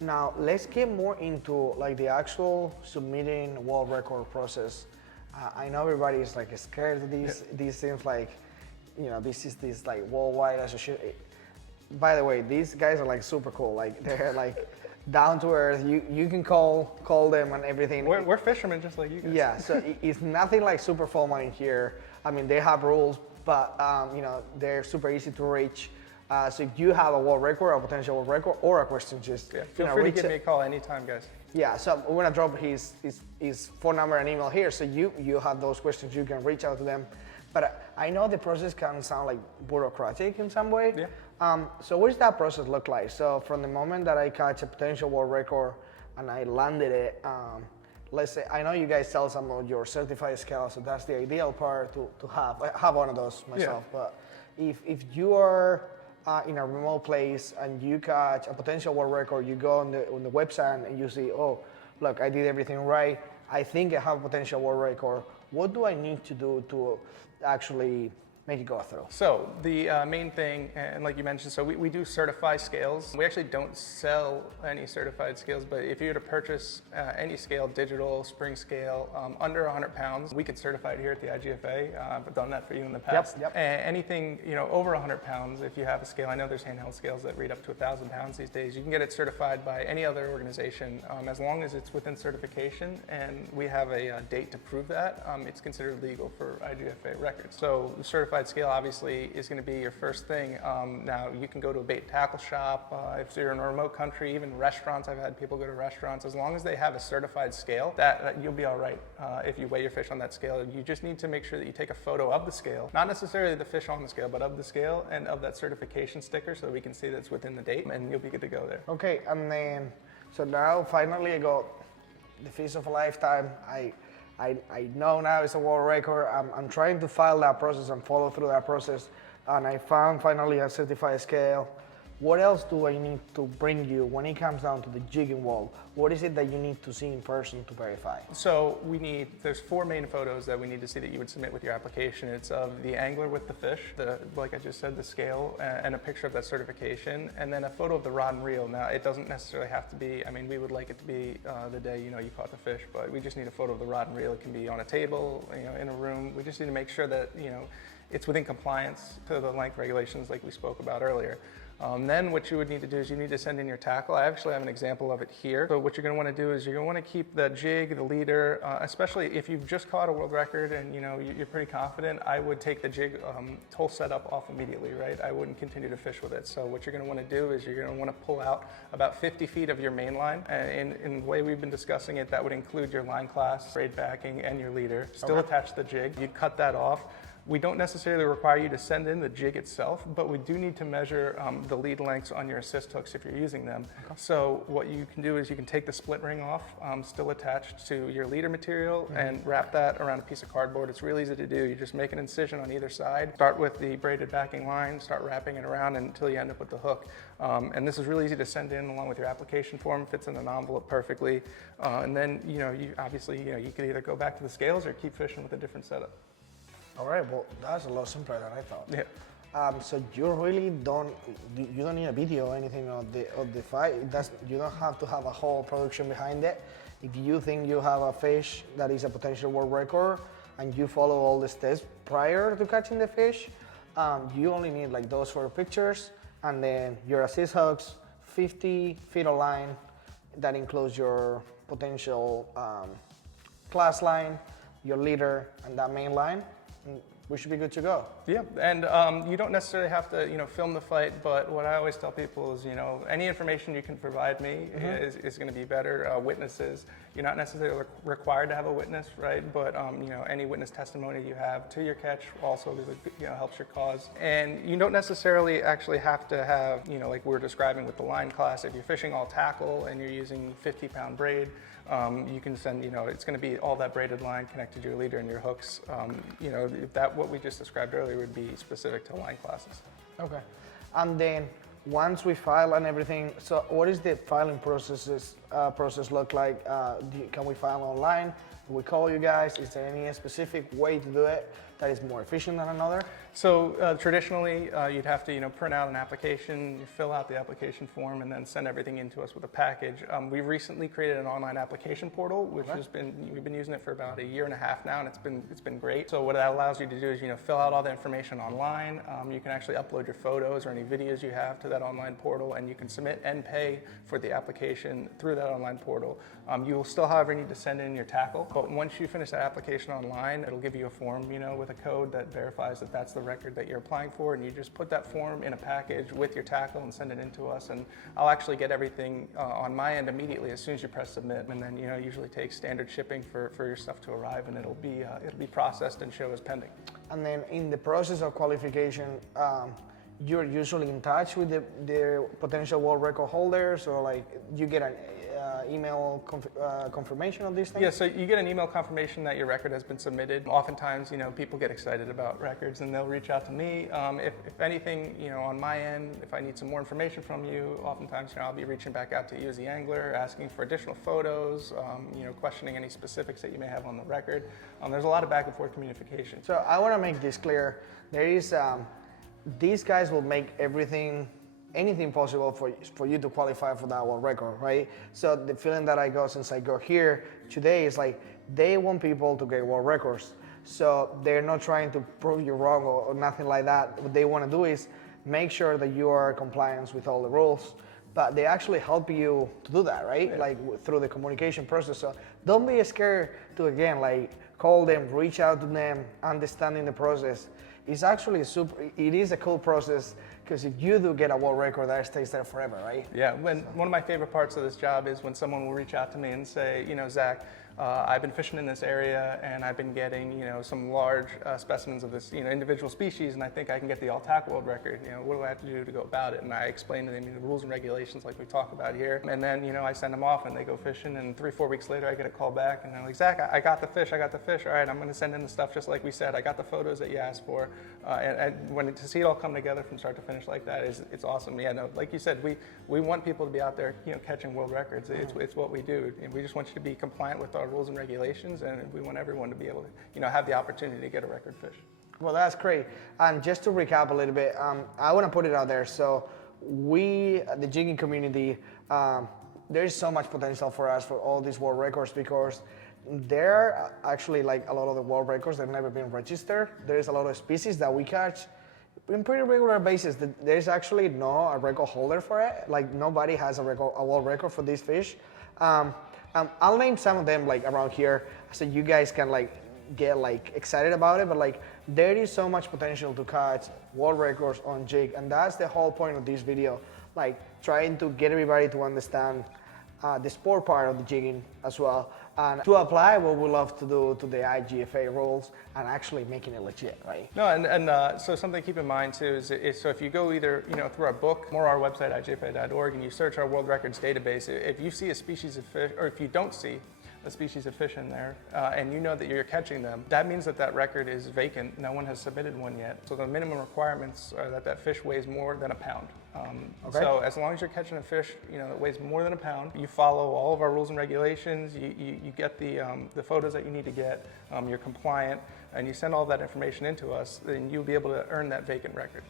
Now let's get more into like the actual submitting world record process. I know everybody is like scared of these. These things like, this is this like worldwide association. By the way, these guys are like super cool. Like they're like down to earth. You can call them and everything. We're fishermen just like you guys. Yeah, so it's nothing like super formal in here. I mean, they have rules, but they're super easy to reach. So if you have a world record, a potential world record, or a question, just feel free to give me a call anytime, guys. Yeah, so we're gonna drop his phone number and email here, so you have those questions, you can reach out to them. But I know the process can sound like bureaucratic in some way. Yeah. So what does that process look like? So from the moment that I catch a potential world record and I landed it, let's say, I know you guys sell some of your certified scales, so that's the ideal part to have. I have one of those myself, but if you are in a remote place and you catch a potential world record, you go on the website and you see, oh, look, I did everything right. I think I have a potential world record. What do I need to do to actually make it go through? So the main thing, and like you mentioned, so we do certify scales. We actually don't sell any certified scales, but if you were to purchase any scale, digital, spring scale, under 100 pounds, we could certify it here at the IGFA. I've done that for you in the past. Yep. And anything over 100 pounds, if you have a scale, I know there's handheld scales that read up to 1,000 pounds these days. You can get it certified by any other organization as long as it's within certification, and we have a date to prove that. It's considered legal for IGFA records. So the certified scale obviously is going to be your first thing. Now you can go to a bait and tackle shop. If you're in a remote country, even restaurants, I've had people go to restaurants. As long as they have a certified scale, that you'll be all right if you weigh your fish on that scale. You just need to make sure that you take a photo of the scale, not necessarily the fish on the scale, but of the scale and of that certification sticker, so we can see that it's within the date, and you'll be good to go there. Okay, and then so now finally I got the fish of a lifetime. I know now it's a world record. I'm trying to file that process and follow through that process. And I found finally a certified scale. What else do I need to bring you when it comes down to the jigging world? What is it that you need to see in person to verify? So there's 4 main photos that we need to see that you would submit with your application. It's of the angler with the fish, like I just said, the scale, and a picture of that certification, and then a photo of the rod and reel. Now, it doesn't necessarily have to be, we would like it to be the day you caught the fish, but we just need a photo of the rod and reel. It can be on a table, in a room. We just need to make sure that, it's within compliance to the length regulations like we spoke about earlier. Then what you would need to do is you need to send in your tackle. I actually have an example of it here. So what you're going to want to do is you're going to want to keep the jig, the leader, especially if you've just caught a world record and you're pretty confident. I would take the jig whole setup off immediately, right? I wouldn't continue to fish with it. So what you're going to want to do is you're going to want to pull out about 50 feet of your main line. And in the way we've been discussing it, that would include your line class, braid backing, and your leader. Still attach the jig. You cut that off. We don't necessarily require you to send in the jig itself, but we do need to measure the lead lengths on your assist hooks if you're using them. Okay. So what you can do is you can take the split ring off, still attached to your leader material, and wrap that around a piece of cardboard. It's real easy to do. You just make an incision on either side. Start with the braided backing line, start wrapping it around until you end up with the hook. And this is really easy to send in along with your application form, fits in an envelope perfectly. And then, you obviously, you can either go back to the scales or keep fishing with a different setup. All right, well, that's a lot simpler than I thought. Yeah. So you really don't need a video or anything of the fight. You don't have to have a whole production behind it. If you think you have a fish that is a potential world record and you follow all the steps prior to catching the fish, you only need like those 4 pictures and then your assist hooks, 50 feet of line. That includes your potential class line, your leader, and that main line. We should be good to go. Yeah, and you don't necessarily have to, film the fight, but what I always tell people is, any information you can provide me is going to be better. Witnesses, you're not necessarily required to have a witness, right? But, any witness testimony you have to your catch also, helps your cause. And you don't necessarily actually have to have, like we were describing with the line class, if you're fishing all tackle and you're using 50-pound braid, you can send, it's going to be all that braided line connected to your leader and your hooks. What we just described earlier would be specific to line classes. Okay. And then once we file and everything, so what is the filing process look like? Can we file online? Do we call you guys? Is there any specific way to do it? that is more efficient than another? So traditionally, you'd have to print out an application, you fill out the application form, and then send everything into us with a package. We recently created an online application portal, which we've been using it for about a year and a half now, and it's been great. So what that allows you to do is fill out all the information online. You can actually upload your photos or any videos you have to that online portal, and you can submit and pay for the application through that online portal. You will still, however, need to send in your tackle, but once you finish that application online, it'll give you a form, with a code that verifies that that's the record that you're applying for, and you just put that form in a package with your tackle and send it in to us, and I'll actually get everything on my end immediately as soon as you press submit, and then it usually takes standard shipping for your stuff to arrive, and it'll be processed and show as pending. And then in the process of qualification, you're usually in touch with the potential world record holders, or like you get an email confirmation of these things? Yeah, so you get an email confirmation that your record has been submitted. Oftentimes, people get excited about records and they'll reach out to me. If anything, on my end, if I need some more information from you, oftentimes, I'll be reaching back out to you as the angler, asking for additional photos, questioning any specifics that you may have on the record. There's a lot of back and forth communication. So I want to make this clear. There is, these guys will make anything possible for you to qualify for that world record, right? So the feeling that I got since I got here today is like they want people to get world records. So they're not trying to prove you wrong or nothing like that. What they want to do is make sure that you are in compliance with all the rules, but they actually help you to do that, right? Yeah. Like through the communication process. So don't be scared to, again, like call them, reach out to them, understanding the process. It's actually it is a cool process, because if you do get a world record, that stays there forever, right? Yeah, one of my favorite parts of this job is when someone will reach out to me and say, Zach, I've been fishing in this area and I've been getting, some large specimens of this, individual species, and I think I can get the all-tackle world record. What do I have to do to go about it? And I explain to them the rules and regulations like we talk about here. And then, I send them off and they go fishing, and 3-4 weeks later I get a call back and they're like, Zach, I got the fish. All right, I'm going to send in the stuff just like we said. I got the photos that you asked for. And to see it all come together from start to finish like that it's awesome. Yeah, no, like you said, we want people to be out there, catching world records. It's what we do. And we just want you to be compliant with our rules and regulations, and we want everyone to be able to, have the opportunity to get a record fish. Well, that's great. And just to recap a little bit, I want to put it out there. So we, the jigging community, there's so much potential for us for all these world records, because there are actually, like a lot of the world records that have never been registered. There's a lot of species that we catch in pretty regular basis. There's actually a record holder for it. Like nobody has a world record for these fish. I'll name some of them like around here, so you guys can get excited about it. But there is so much potential to catch world records on jig, and that's the whole point of this video. Trying to get everybody to understand the sport part of the jigging as well, and to apply what we love to do to the IGFA rules and actually making it legit, right? No, and so something to keep in mind too is so if you go either through our book or our website igfa.org and you search our world records database, if you see a species of fish, or if you don't see a species of fish in there, and you know that you're catching them, that means that record is vacant. No one has submitted one yet. So the minimum requirements are that fish weighs more than a pound. Okay. So as long as you're catching a fish, that weighs more than a pound, you follow all of our rules and regulations, you get the photos that you need to get, you're compliant, and you send all that information into us, then you'll be able to earn that vacant record.